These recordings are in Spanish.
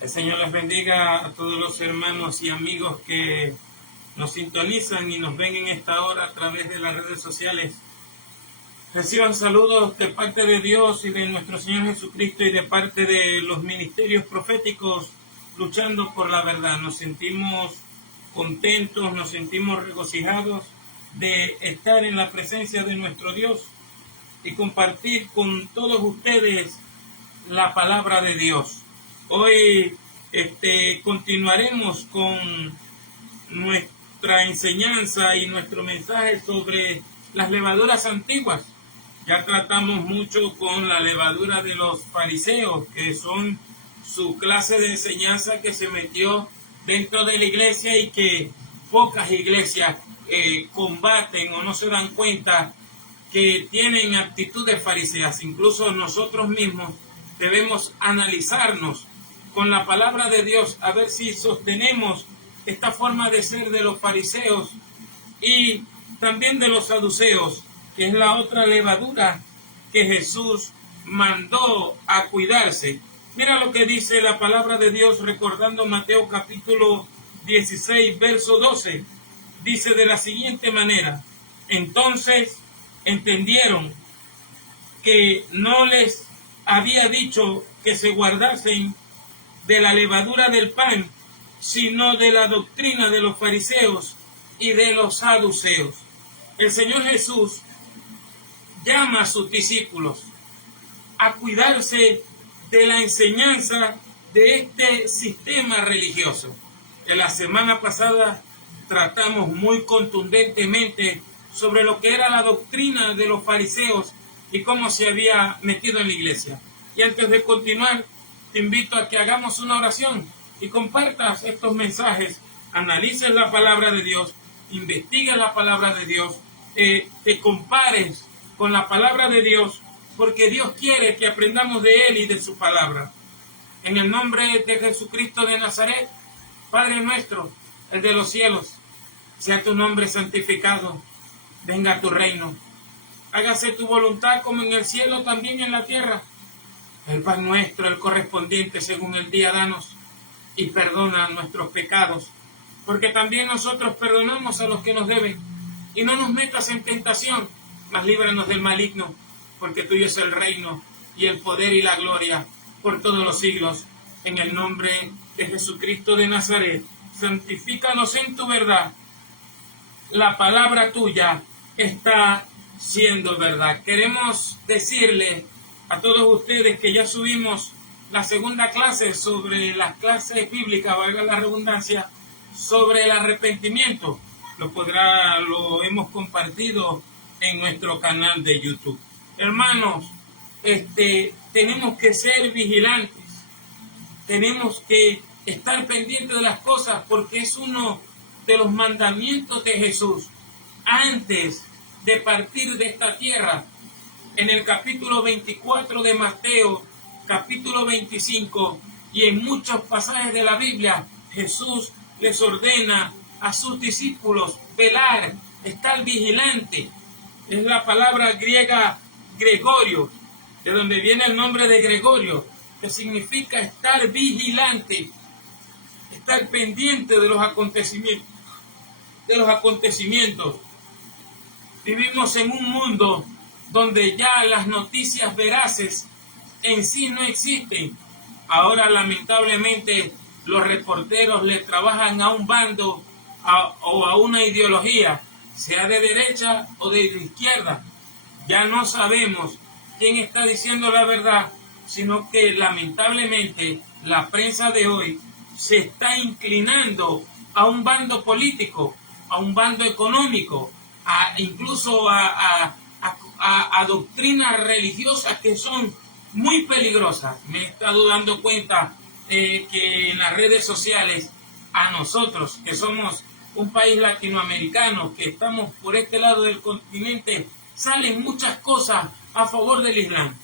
El Señor les bendiga a todos los hermanos y amigos que nos sintonizan y nos ven en esta hora a través de las redes sociales. Reciban saludos de parte de Dios y de nuestro Señor Jesucristo y de parte de los ministerios proféticos luchando por la verdad. Nos sentimos contentos, nos sentimos regocijados de estar en la presencia de nuestro Dios y compartir con todos ustedes la palabra de Dios. Hoy continuaremos con nuestra enseñanza y nuestro mensaje sobre las levaduras antiguas. Ya tratamos mucho con la levadura de los fariseos, que son su clase de enseñanza que se metió dentro de la iglesia y que pocas iglesias combaten o no se dan cuenta que tienen actitudes fariseas. Incluso nosotros mismos debemos analizarnos con la palabra de Dios a ver si sostenemos esta forma de ser de los fariseos y también de los saduceos, que es la otra levadura que Jesús mandó a cuidarse. Mira lo que dice la palabra de Dios recordando Mateo capítulo 16, verso 12. Dice de la siguiente manera: entonces entendieron que no les había dicho que se guardasen de la levadura del pan, sino de la doctrina de los fariseos y de los saduceos. El Señor Jesús llama a sus discípulos a cuidarse de la enseñanza de este sistema religioso. En la semana pasada tratamos muy contundentemente sobre lo que era la doctrina de los fariseos y cómo se había metido en la iglesia. Y antes de continuar, te invito a que hagamos una oración y compartas estos mensajes, analices la palabra de Dios, investigues la palabra de Dios, te compares con la palabra de Dios, porque Dios quiere que aprendamos de Él y de su palabra. En el nombre de Jesucristo de Nazaret, Padre nuestro, el de los cielos, sea tu nombre santificado, venga tu reino, hágase tu voluntad como en el cielo, también en la tierra. El pan nuestro, el correspondiente según el día, danos, y perdona nuestros pecados, porque también nosotros perdonamos a los que nos deben. Y no nos metas en tentación, mas líbranos del maligno, porque tuyo es el reino, y el poder y la gloria, por todos los siglos. En el nombre de Jesucristo de Nazaret, santifícanos en tu verdad. La palabra tuya está siendo verdad. Queremos decirle a todos ustedes que ya subimos la segunda clase sobre las clases bíblicas, valga la redundancia, sobre el arrepentimiento. Lo hemos compartido en nuestro canal de YouTube. Hermanos, tenemos que ser vigilantes, tenemos que estar pendientes de las cosas, porque es uno de los mandamientos de Jesús antes de partir de esta tierra. En el capítulo 24 de Mateo, capítulo 25 y en muchos pasajes de la Biblia, Jesús les ordena a sus discípulos velar, estar vigilante. Es la palabra griega Gregorio, de donde viene el nombre de Gregorio, que significa estar vigilante, estar pendiente de los acontecimientos. Vivimos en un mundo donde ya las noticias veraces en sí no existen. Ahora, lamentablemente, los reporteros le trabajan a un bando o a una ideología, sea de derecha o de izquierda. Ya no sabemos quién está diciendo la verdad, sino que lamentablemente la prensa de hoy se está inclinando a un bando político, a un bando económico, incluso a doctrinas religiosas que son muy peligrosas. Me he estado dando cuenta que en las redes sociales, a nosotros que somos un país latinoamericano, que estamos por este lado del continente, salen muchas cosas a favor del Islam,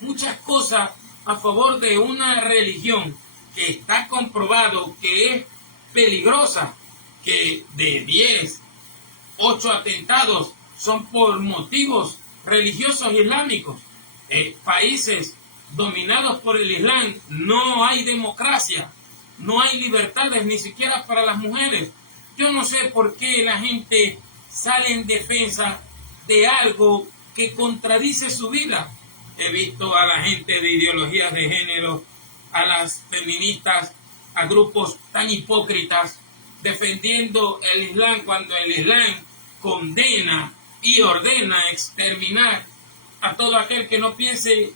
muchas cosas a favor de una religión que está comprobado que es peligrosa, que de 10, 8 atentados son por motivos religiosos islámicos. Países dominados por el Islam no hay democracia, no hay libertades ni siquiera para las mujeres. Yo no sé por qué la gente sale en defensa de algo que contradice su vida. He visto a la gente de ideologías de género, a las feministas, a grupos tan hipócritas defendiendo el Islam cuando el Islam condena y ordena exterminar a todo aquel que no piense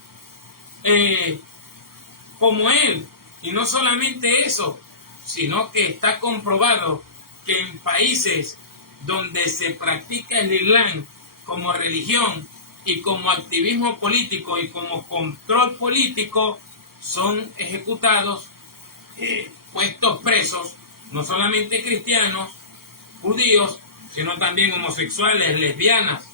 como él. Y no solamente eso, sino que está comprobado que en países donde se practica el Islam como religión y como activismo político y como control político, son ejecutados, puestos presos, no solamente cristianos, judíos, sino también homosexuales, lesbianas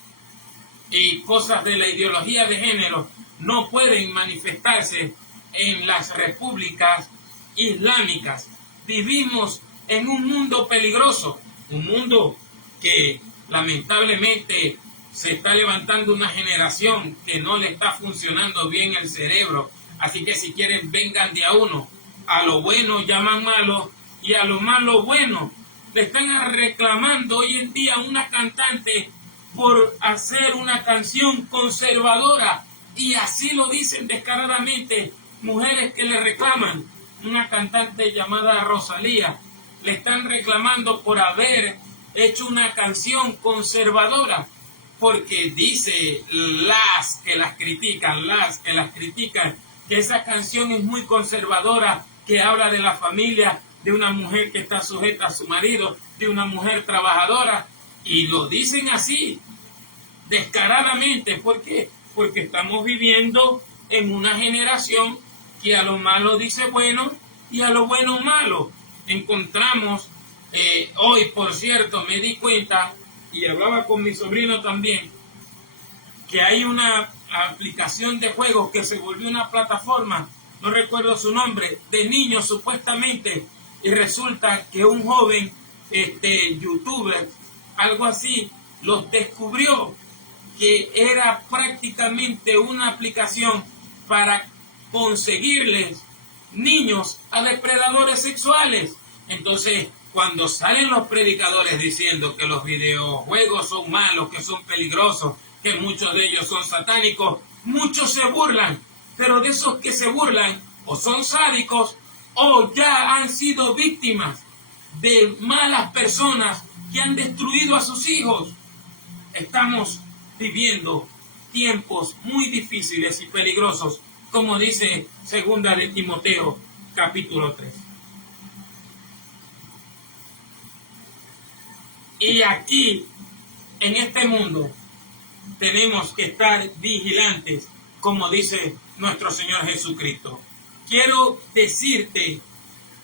y cosas de la ideología de género no pueden manifestarse en las repúblicas islámicas. Vivimos en un mundo peligroso, un mundo que lamentablemente se está levantando una generación que no le está funcionando bien el cerebro. Así que si quieren, vengan de a uno. A lo bueno llaman malo y a lo malo bueno. Le están reclamando hoy en día a una cantante por hacer una canción conservadora, y así lo dicen descaradamente mujeres que le reclaman. Una cantante llamada Rosalía, le están reclamando por haber hecho una canción conservadora, porque dice las que las critican, que esa canción es muy conservadora, que habla de la familia, de una mujer que está sujeta a su marido, de una mujer trabajadora, y lo dicen así, descaradamente. ¿Por qué? Porque estamos viviendo en una generación que a lo malo dice bueno y a lo bueno malo. Encontramos, hoy por cierto me di cuenta, y hablaba con mi sobrino también, que hay una aplicación de juegos que se volvió una plataforma, no recuerdo su nombre, de niños supuestamente, y resulta que un joven youtuber, algo así, los descubrió, que era prácticamente una aplicación para conseguirles niños a depredadores sexuales. Entonces, cuando salen los predicadores diciendo que los videojuegos son malos, que son peligrosos, que muchos de ellos son satánicos, muchos se burlan, pero de esos que se burlan o son sádicos o ya han sido víctimas de malas personas que han destruido a sus hijos. Estamos viviendo tiempos muy difíciles y peligrosos, como dice 2 de Timoteo, capítulo 3. Y aquí, en este mundo, tenemos que estar vigilantes, como dice nuestro Señor Jesucristo. Quiero decirte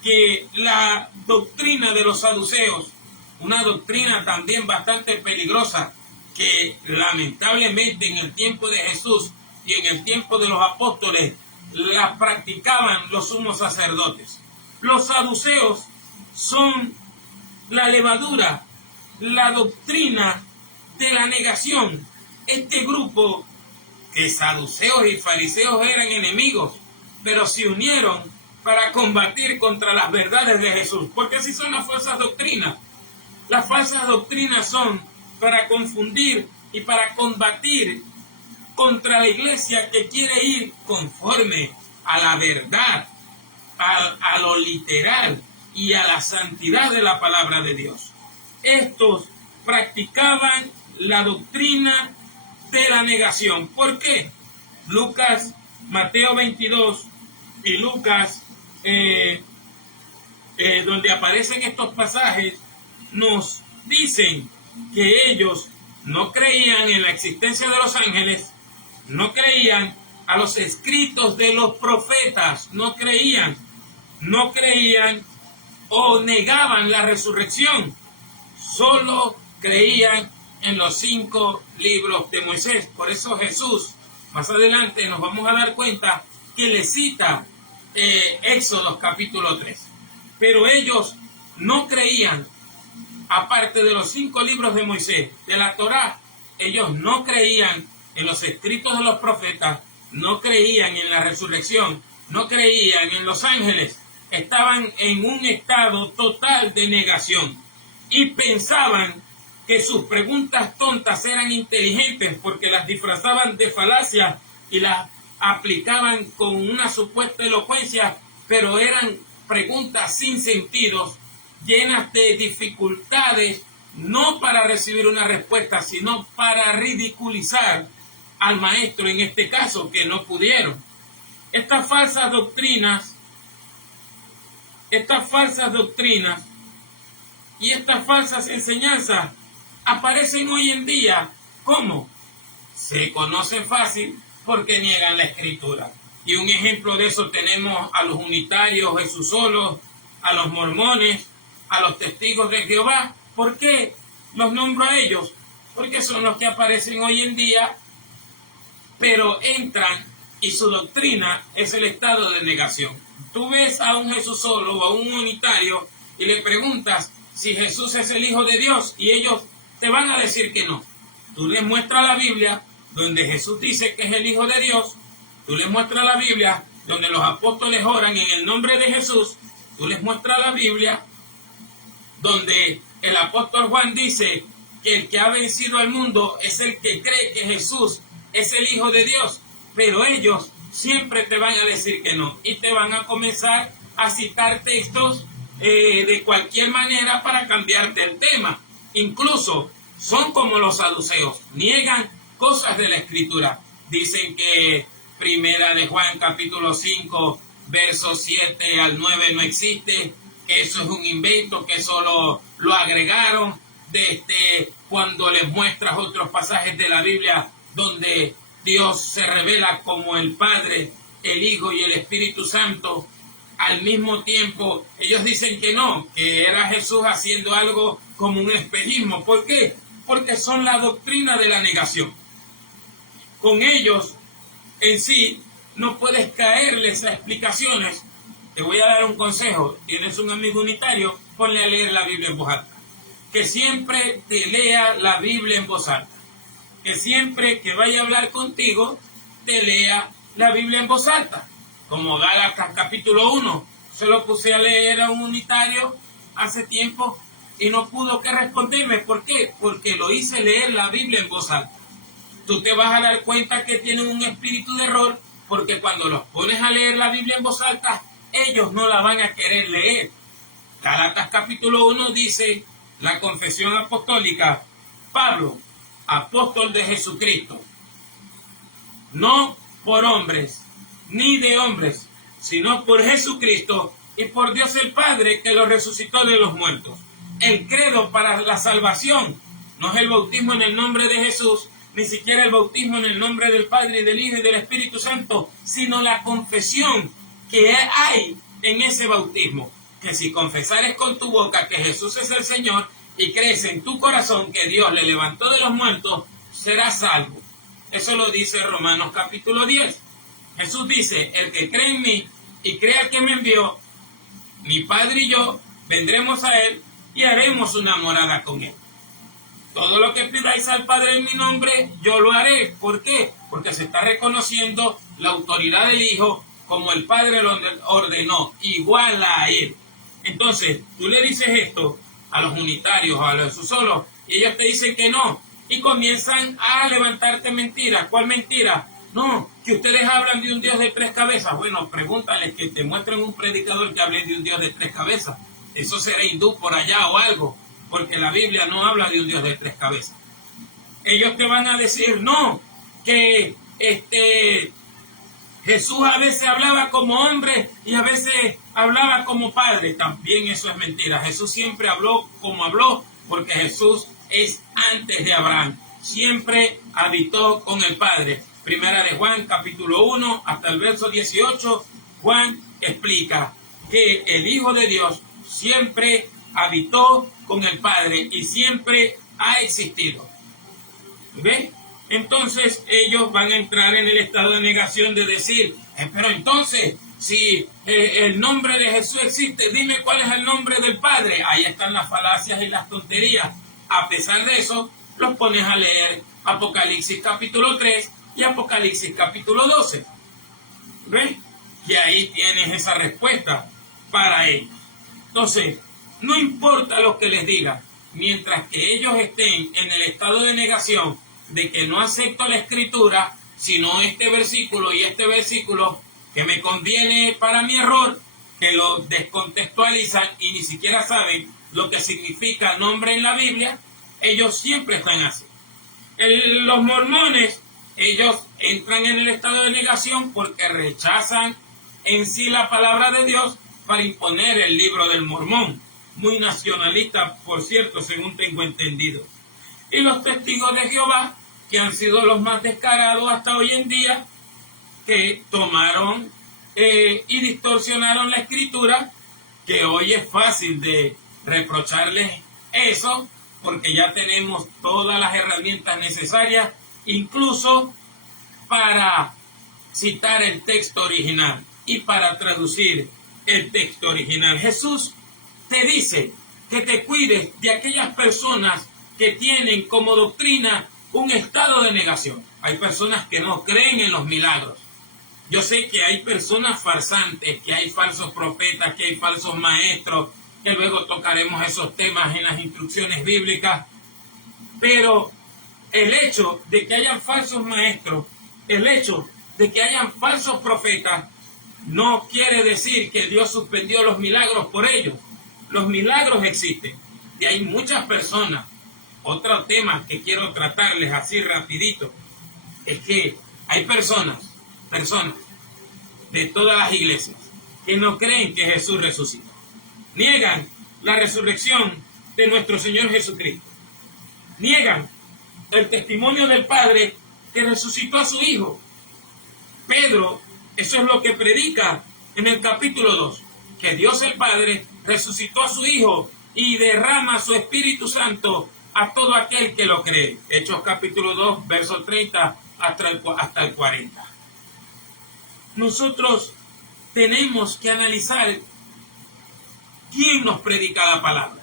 que la doctrina de los saduceos, una doctrina también bastante peligrosa, que lamentablemente en el tiempo de Jesús y en el tiempo de los apóstoles la practicaban los sumos sacerdotes. Los saduceos son la levadura, la doctrina de la negación. Este grupo, que saduceos y fariseos eran enemigos, pero se unieron para combatir contra las verdades de Jesús, porque así son las falsas doctrinas. Las falsas doctrinas son para confundir y para combatir contra la iglesia que quiere ir conforme a la verdad, a lo literal y a la santidad de la palabra de Dios. Estos practicaban la doctrina de la negación. ¿Por qué? Mateo 22 y Lucas, donde aparecen estos pasajes, nos dicen que ellos no creían en la existencia de los ángeles, no creían a los escritos de los profetas, no creían o negaban la resurrección, solo creían en los 5 libros de Moisés. Por eso Jesús, más adelante nos vamos a dar cuenta que le cita Éxodo capítulo 3. Pero ellos no creían, aparte de los 5 libros de Moisés, de la Torá, ellos no creían en los escritos de los profetas, no creían en la resurrección, no creían en los ángeles. Estaban en un estado total de negación y pensaban que sus preguntas tontas eran inteligentes porque las disfrazaban de falacia y las aplicaban con una supuesta elocuencia, pero eran preguntas sin sentido, llenas de dificultades, no para recibir una respuesta, sino para ridiculizar al maestro, en este caso, que no pudieron. Estas falsas doctrinas y estas falsas enseñanzas aparecen hoy en día. ¿Cómo? Se conocen fácil porque niegan la escritura. Y un ejemplo de eso tenemos a los unitarios, Jesús solos, a los mormones, a los testigos de Jehová. ¿Por qué los nombro a ellos? Porque son los que aparecen hoy en día, pero entran y su doctrina es el estado de negación. Tú ves a un Jesús solo o a un unitario y le preguntas si Jesús es el Hijo de Dios y ellos te van a decir que no. Tú les muestras la Biblia donde Jesús dice que es el Hijo de Dios. Tú les muestras la Biblia donde los apóstoles oran en el nombre de Jesús. Tú les muestras la Biblia donde el apóstol Juan dice que el que ha vencido al mundo es el que cree que Jesús es el Hijo de Dios. Pero ellos siempre te van a decir que no y te van a comenzar a citar textos de cualquier manera para cambiarte el tema. Incluso son como los saduceos, niegan cosas de la escritura. Dicen que Primera de Juan capítulo 5 versos 7 al 9 no existe, que eso es un invento, que solo lo agregaron cuando les muestras otros pasajes de la Biblia donde Dios se revela como el Padre, el Hijo y el Espíritu Santo. Al mismo tiempo, ellos dicen que no, que era Jesús haciendo algo como un espejismo. ¿Por qué? Porque son la doctrina de la negación. Con ellos, en sí, no puedes caerles a explicaciones. Te voy a dar un consejo. Tienes un amigo unitario, ponle a leer la Biblia en voz alta. Que siempre te lea la Biblia en voz alta. Que siempre que vaya a hablar contigo, te lea la Biblia en voz alta. Como Gálatas capítulo 1. Se lo puse a leer a un unitario hace tiempo y no pudo que responderme. ¿Por qué? Porque lo hice leer la Biblia en voz alta. Tú te vas a dar cuenta que tienen un espíritu de error, porque cuando los pones a leer la Biblia en voz alta, ellos no la van a querer leer. Gálatas capítulo 1 dice, la confesión apostólica, Pablo, apóstol de Jesucristo, no por hombres, ni de hombres, sino por Jesucristo y por Dios el Padre que lo resucitó de los muertos. El credo para la salvación no es el bautismo en el nombre de Jesús, ni siquiera el bautismo en el nombre del Padre, y del Hijo y del Espíritu Santo, sino la confesión que hay en ese bautismo, que si confesares con tu boca que Jesús es el Señor y crees en tu corazón que Dios le levantó de los muertos, serás salvo. Eso lo dice Romanos capítulo 10. Jesús dice, el que cree en mí y crea que me envió, mi Padre y yo vendremos a él y haremos una morada con él. Todo lo que pidáis al Padre en mi nombre, yo lo haré. ¿Por qué? Porque se está reconociendo la autoridad del Hijo como el Padre lo ordenó, igual a él. Entonces, tú le dices esto a los unitarios o a los solos, y ellos te dicen que no, y comienzan a levantarte mentiras. ¿Cuál mentira? No, que ustedes hablan de un Dios de 3 cabezas. Bueno, pregúntales que te muestren un predicador que hable de un Dios de 3 cabezas. Eso será hindú por allá o algo, porque la Biblia no habla de un Dios de 3 cabezas. Ellos te van a decir, no, que Jesús a veces hablaba como hombre y a veces hablaba como padre. También eso es mentira. Jesús siempre habló como habló, porque Jesús es antes de Abraham. Siempre habitó con el Padre. Primera de Juan, capítulo 1, hasta el verso 18, Juan explica que el Hijo de Dios siempre habitó con el Padre y siempre ha existido. ¿Ve? Entonces ellos van a entrar en el estado de negación de decir, pero entonces, si el nombre de Jesús existe, dime cuál es el nombre del Padre. Ahí están las falacias y las tonterías. A pesar de eso, los pones a leer Apocalipsis capítulo 3 y Apocalipsis capítulo 12. ¿Ves? Y ahí tienes esa respuesta para ellos. Entonces, no importa lo que les diga, mientras que ellos estén en el estado de negación de que no acepto la Escritura, sino este versículo y este versículo que me conviene para mi error, que lo descontextualizan y ni siquiera saben lo que significa nombre en la Biblia, ellos siempre están así. Los mormones, ellos entran en el estado de negación porque rechazan en sí la palabra de Dios para imponer el libro del Mormón. Muy nacionalista, por cierto, según tengo entendido. Y los testigos de Jehová, que han sido los más descarados hasta hoy en día, que tomaron y distorsionaron la Escritura, que hoy es fácil de reprocharles eso, porque ya tenemos todas las herramientas necesarias, incluso para citar el texto original y para traducir el texto original. Jesús te dice que te cuides de aquellas personas que tienen como doctrina un estado de negación. Hay personas que no creen en los milagros. Yo sé que hay personas farsantes, que hay falsos profetas, que hay falsos maestros, que luego tocaremos esos temas en las instrucciones bíblicas, pero el hecho de que hayan falsos maestros, el hecho de que hayan falsos profetas, no quiere decir que Dios suspendió los milagros por ellos. Los milagros existen y hay muchas personas. Otro tema que quiero tratarles así rapidito es que hay personas de todas las iglesias que no creen que Jesús resucitó. Niegan la resurrección de nuestro Señor Jesucristo. Niegan el testimonio del Padre que resucitó a su Hijo. Pedro, eso es lo que predica en el capítulo 2, que Dios el Padre resucitó a su Hijo y derrama su Espíritu Santo a todo aquel que lo cree. Hechos capítulo 2, verso 30 hasta el 40. Nosotros tenemos que analizar quién nos predica la palabra.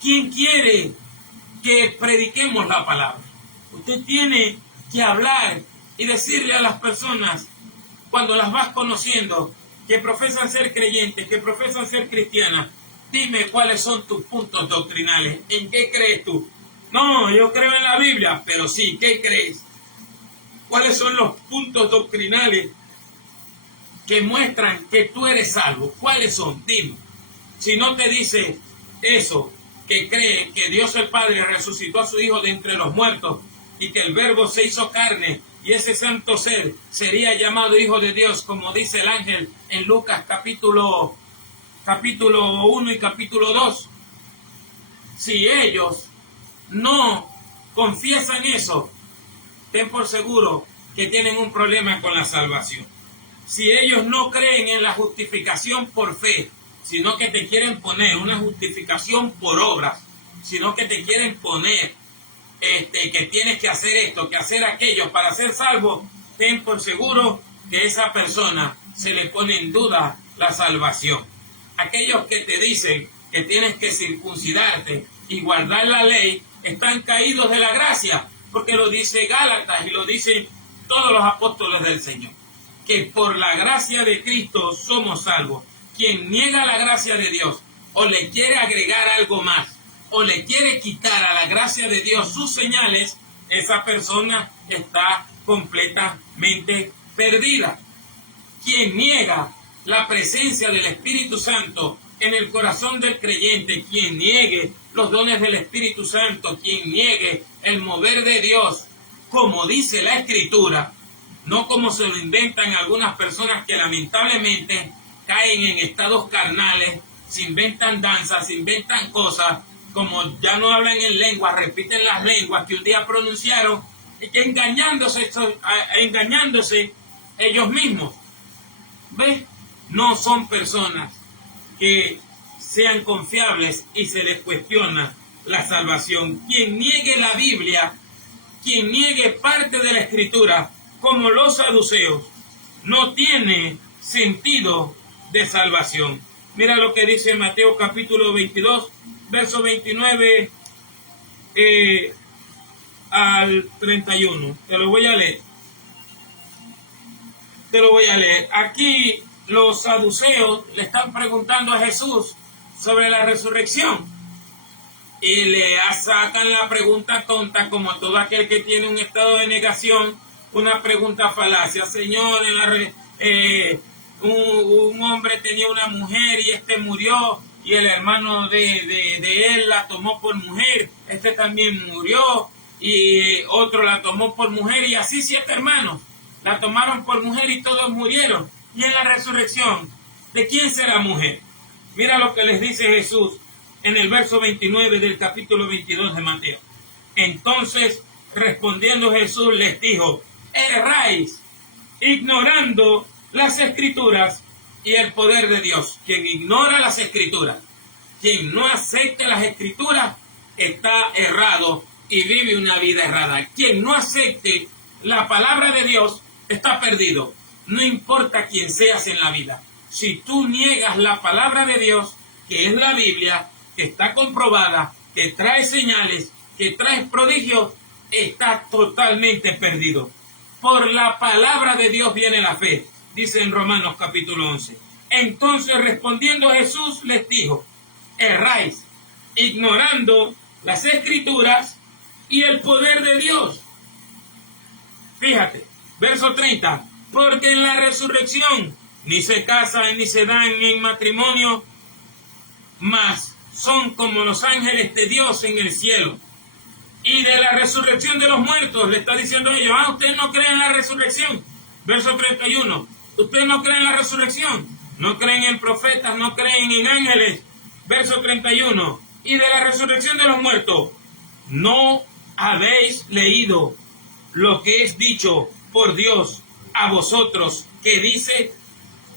¿Quién quiere que prediquemos la palabra? Usted tiene que hablar y decirle a las personas, cuando las vas conociendo, que profesan ser creyentes, que profesan ser cristianas, dime cuáles son tus puntos doctrinales. ¿En qué crees tú? No, yo creo en la Biblia, pero sí, ¿qué crees? ¿Cuáles son los puntos doctrinales que muestran que tú eres salvo? ¿Cuáles son? Dime. Si no te dice eso, que cree que Dios el Padre resucitó a su Hijo de entre los muertos y que el Verbo se hizo carne y ese santo ser sería llamado Hijo de Dios, como dice el ángel en Lucas capítulo 1 y capítulo 2. Si ellos no confiesan eso, ten por seguro que tienen un problema con la salvación. Si ellos no creen en la justificación por fe, sino que te quieren poner una justificación por obras, sino que te quieren poner que tienes que hacer esto, que hacer aquello para ser salvo, ten por seguro que a esa persona se le pone en duda la salvación. Aquellos que te dicen que tienes que circuncidarte y guardar la ley, están caídos de la gracia, porque lo dice Gálatas y lo dicen todos los apóstoles del Señor, que por la gracia de Cristo somos salvos. Quien niega la gracia de Dios o le quiere agregar algo más o le quiere quitar a la gracia de Dios sus señales, esa persona está completamente perdida. Quien niega la presencia del Espíritu Santo en el corazón del creyente, quien niegue los dones del Espíritu Santo, quien niegue el mover de Dios, como dice la Escritura, no como se lo inventan algunas personas que lamentablemente caen en estados carnales, se inventan danzas, se inventan cosas, como ya no hablan en lengua, repiten las lenguas que un día pronunciaron, y que engañándose ellos mismos. ¿Ves? No son personas que sean confiables y se les cuestiona la salvación. Quien niegue la Biblia, quien niegue parte de la Escritura, como los saduceos, no tiene sentido de salvación. Mira lo que dice Mateo capítulo 22, verso 29 al 31. Te lo voy a leer. Aquí los saduceos le están preguntando a Jesús sobre la resurrección y le sacan la pregunta tonta, como todo aquel que tiene un estado de negación, una pregunta falacia. Señor, un hombre tenía una mujer y este murió, y el hermano de él la tomó por mujer, este también murió, y otro la tomó por mujer, y así 7 hermanos la tomaron por mujer y todos murieron. Y en la resurrección, ¿de quién será mujer? Mira lo que les dice Jesús en el verso 29 del capítulo 22 de Mateo. Entonces, respondiendo Jesús les dijo: erráis, ignorando las Escrituras y el poder de Dios. Quien ignora las Escrituras, quien no acepta las Escrituras, está errado y vive una vida errada. Quien no acepte la palabra de Dios está perdido. No importa quién seas en la vida. Si tú niegas la palabra de Dios, que es la Biblia, que está comprobada, que trae señales, que trae prodigios, estás totalmente perdido. Por la palabra de Dios viene la fe, dice en Romanos capítulo 11. Entonces respondiendo Jesús les dijo: erráis, ignorando las Escrituras y el poder de Dios. Fíjate, verso 30. Porque en la resurrección ni se casan ni se dan en matrimonio, mas son como los ángeles de Dios en el cielo. Y de la resurrección de los muertos, le está diciendo a ellos: ustedes no creen en la resurrección. Verso 31. Ustedes no creen en la resurrección, no creen en profetas, no creen en ángeles. Verso 31. Y de la resurrección de los muertos, ¿no habéis leído lo que es dicho por Dios a vosotros, que dice: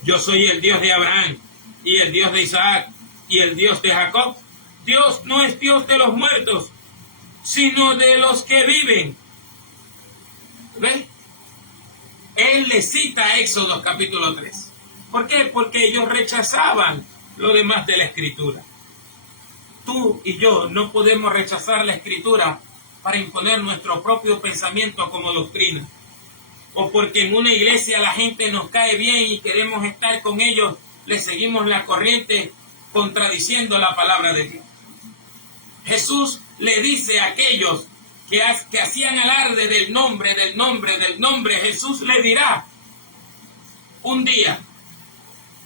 yo soy el Dios de Abraham y el Dios de Isaac y el Dios de Jacob? Dios no es Dios de los muertos, sino de los que viven. ¿Ves? Él le cita Éxodo capítulo 3. ¿Por qué? Porque ellos rechazaban lo demás de la Escritura. Tú y yo no podemos rechazar la Escritura para imponer nuestro propio pensamiento como doctrina, o porque en una iglesia la gente nos cae bien y queremos estar con ellos, le seguimos la corriente contradiciendo la palabra de Dios. Jesús le dice a aquellos que hacían alarde del nombre, Jesús le dirá un día: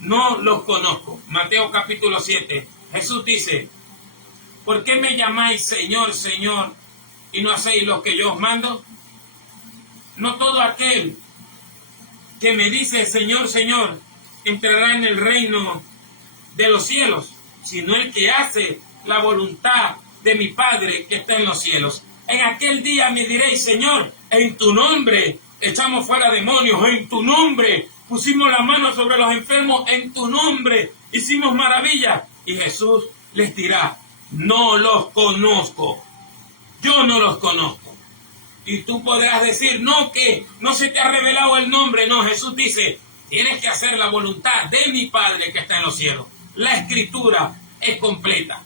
no los conozco. Mateo capítulo 7, Jesús dice: ¿por qué me llamáis Señor, Señor, y no hacéis lo que yo os mando? No todo aquel que me dice Señor, Señor, entrará en el reino de los cielos, sino el que hace la voluntad de mi Padre que está en los cielos. En aquel día me diréis, Señor, en tu nombre echamos fuera demonios, en tu nombre pusimos la mano sobre los enfermos, en tu nombre hicimos maravillas. Y Jesús les dirá, no los conozco, yo no los conozco. Y tú podrás decir, no, que no se te ha revelado el nombre. No, Jesús dice, tienes que hacer la voluntad de mi Padre que está en los cielos. La Escritura es completa.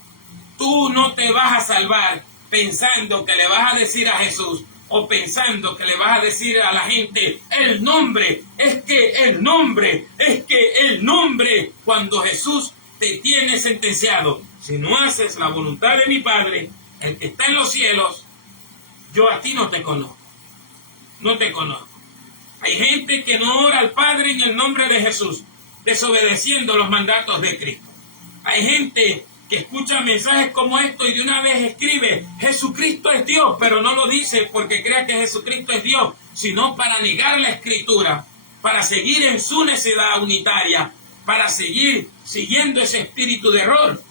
Tú no te vas a salvar pensando que le vas a decir a Jesús o pensando que le vas a decir a la gente el nombre, cuando Jesús te tiene sentenciado. Si no haces la voluntad de mi Padre, el que está en los cielos, yo a ti no te conozco. No te conozco. Hay gente que no ora al Padre en el nombre de Jesús, desobedeciendo los mandatos de Cristo. Hay gente que escucha mensajes como esto y de una vez escribe, Jesucristo es Dios, pero no lo dice porque crea que Jesucristo es Dios, sino para negar la Escritura, para seguir en su necedad unitaria, para seguir siguiendo ese espíritu de error.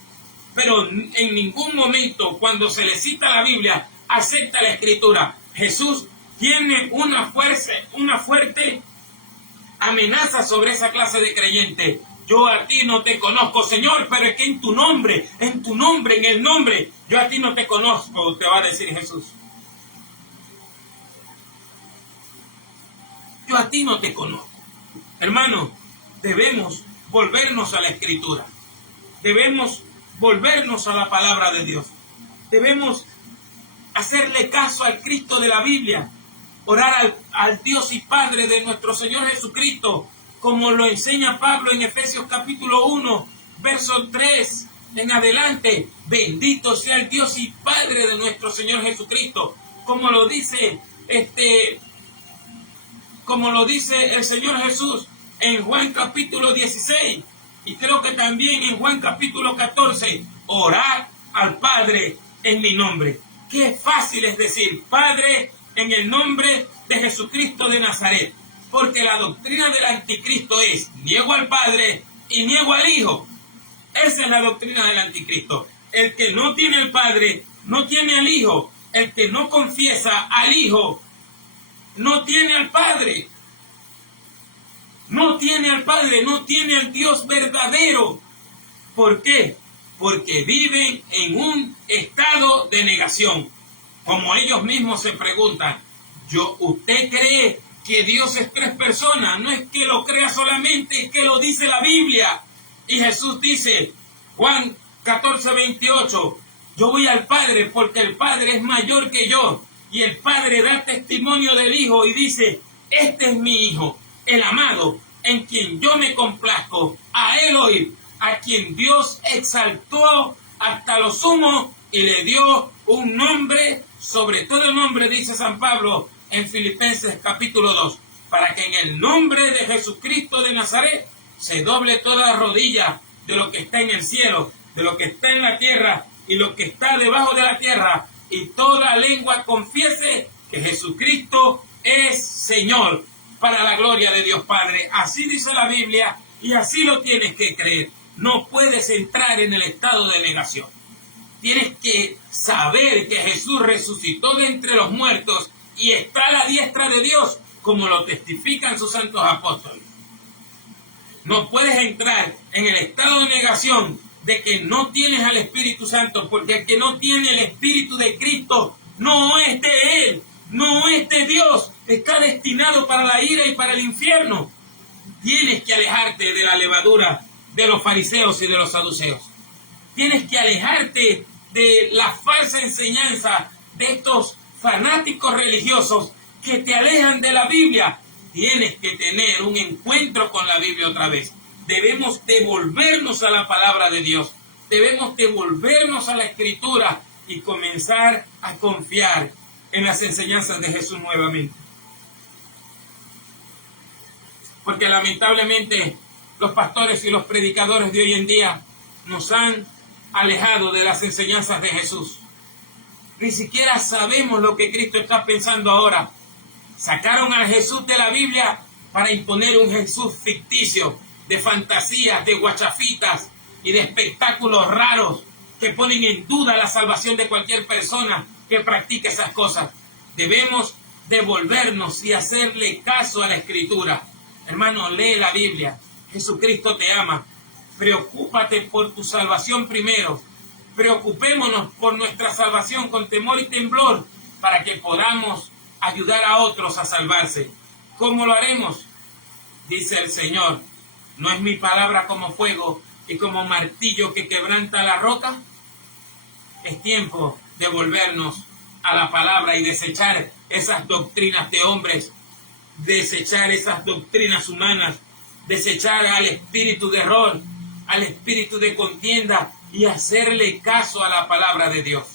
Pero en ningún momento, cuando se le cita la Biblia, acepta la Escritura. Jesús tiene una fuerte amenaza sobre esa clase de creyente. Yo a ti no te conozco, Señor, pero es que en tu nombre, en el nombre, yo a ti no te conozco, te va a decir Jesús. Yo a ti no te conozco. Hermano, debemos volvernos a la Escritura. Debemos volvernos a la palabra de Dios. Debemos hacerle caso al Cristo de la Biblia, orar al Dios y Padre de nuestro Señor Jesucristo, como lo enseña Pablo en Efesios capítulo 1, verso 3 en adelante. Bendito sea el Dios y Padre de nuestro Señor Jesucristo, como lo dice el Señor Jesús en Juan capítulo 16, y creo que también en Juan capítulo 14, orad al Padre en mi nombre. Qué fácil es decir, Padre, en el nombre de Jesucristo de Nazaret, porque la doctrina del anticristo es, niego al Padre y niego al Hijo. Esa es la doctrina del anticristo. El que no tiene al Padre, no tiene al Hijo. El que no confiesa al Hijo, no tiene al Padre. No tiene al Padre, no tiene al Dios verdadero. ¿Por qué? Porque viven en un estado de negación. Como ellos mismos se preguntan, ¿usted cree que Dios es tres personas? No es que lo crea solamente, es que lo dice la Biblia. Y Jesús dice, Juan 14:28, yo voy al Padre porque el Padre es mayor que yo. Y el Padre da testimonio del Hijo y dice, este es mi Hijo, el amado, en quien yo me complazco. A él oír, a quien Dios exaltó hasta lo sumo y le dio un nombre, sobre todo el nombre, dice San Pablo en Filipenses capítulo 2, para que en el nombre de Jesucristo de Nazaret se doble toda rodilla de lo que está en el cielo, de lo que está en la tierra y lo que está debajo de la tierra, y toda lengua confiese que Jesucristo es Señor, para la gloria de Dios Padre. Así dice la Biblia y así lo tienes que creer. No puedes entrar en el estado de negación. Tienes que saber que Jesús resucitó de entre los muertos y está a la diestra de Dios, como lo testifican sus santos apóstoles. No puedes entrar en el estado de negación de que no tienes al Espíritu Santo, porque el que no tiene el Espíritu de Cristo no es de Él, no es de Dios, está destinado para la ira y para el infierno. Tienes que alejarte de la levadura de los fariseos y de los saduceos. Tienes que alejarte de la falsa enseñanza de estos fanáticos religiosos que te alejan de la Biblia. Tienes que tener un encuentro con la Biblia otra vez. Debemos devolvernos a la palabra de Dios. Debemos devolvernos a la Escritura y comenzar a confiar en las enseñanzas de Jesús nuevamente. Porque lamentablemente los pastores y los predicadores de hoy en día nos han alejados de las enseñanzas de Jesús. Ni siquiera sabemos lo que Cristo está pensando ahora. Sacaron al Jesús de la Biblia para imponer un Jesús ficticio, de fantasías, de guachafitas y de espectáculos raros que ponen en duda la salvación de cualquier persona que practique esas cosas. Debemos devolvernos y hacerle caso a la Escritura. Hermano, lee la Biblia. Jesucristo te ama. Preocúpate por tu salvación primero. Preocupémonos por nuestra salvación con temor y temblor para que podamos ayudar a otros a salvarse. ¿Cómo lo haremos? Dice el Señor, ¿no es mi palabra como fuego y como martillo que quebranta la roca? Es tiempo de volvernos a la palabra y desechar esas doctrinas de hombres, desechar esas doctrinas humanas, desechar al espíritu de error, al espíritu de contienda y hacerle caso a la palabra de Dios.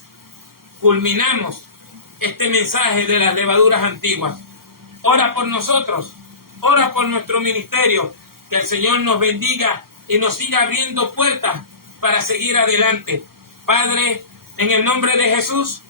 Culminamos este mensaje de las levaduras antiguas. Ora por nosotros, ora por nuestro ministerio, que el Señor nos bendiga y nos siga abriendo puertas para seguir adelante. Padre, en el nombre de Jesús,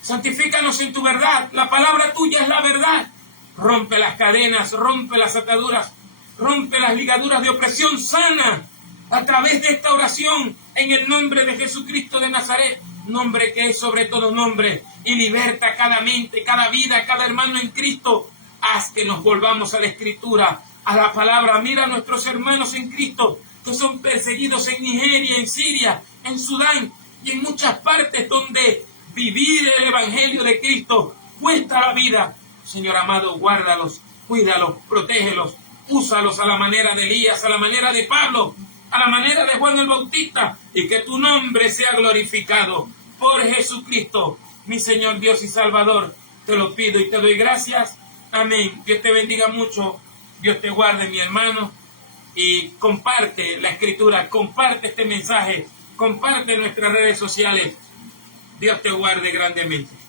santifícanos en tu verdad. La palabra tuya es la verdad. Rompe las cadenas, rompe las ataduras, rompe las ligaduras de opresión sana a través de esta oración en el nombre de Jesucristo de Nazaret, nombre que es sobre todo nombre, y liberta cada mente, cada vida, cada hermano en Cristo. Haz que nos volvamos a la Escritura, a la palabra. Mira a nuestros hermanos en Cristo que son perseguidos en Nigeria, en Siria, en Sudán y en muchas partes donde vivir el Evangelio de Cristo cuesta la vida. Señor amado, guárdalos, cuídalos, protégelos, úsalos a la manera de Elías, a la manera de Pablo, a la manera de Juan el Bautista, y que tu nombre sea glorificado por Jesucristo, mi Señor Dios y Salvador. Te lo pido y te doy gracias. Amén. Dios te bendiga mucho. Dios te guarde, mi hermano. Y comparte la Escritura, comparte este mensaje, comparte nuestras redes sociales. Dios te guarde grandemente.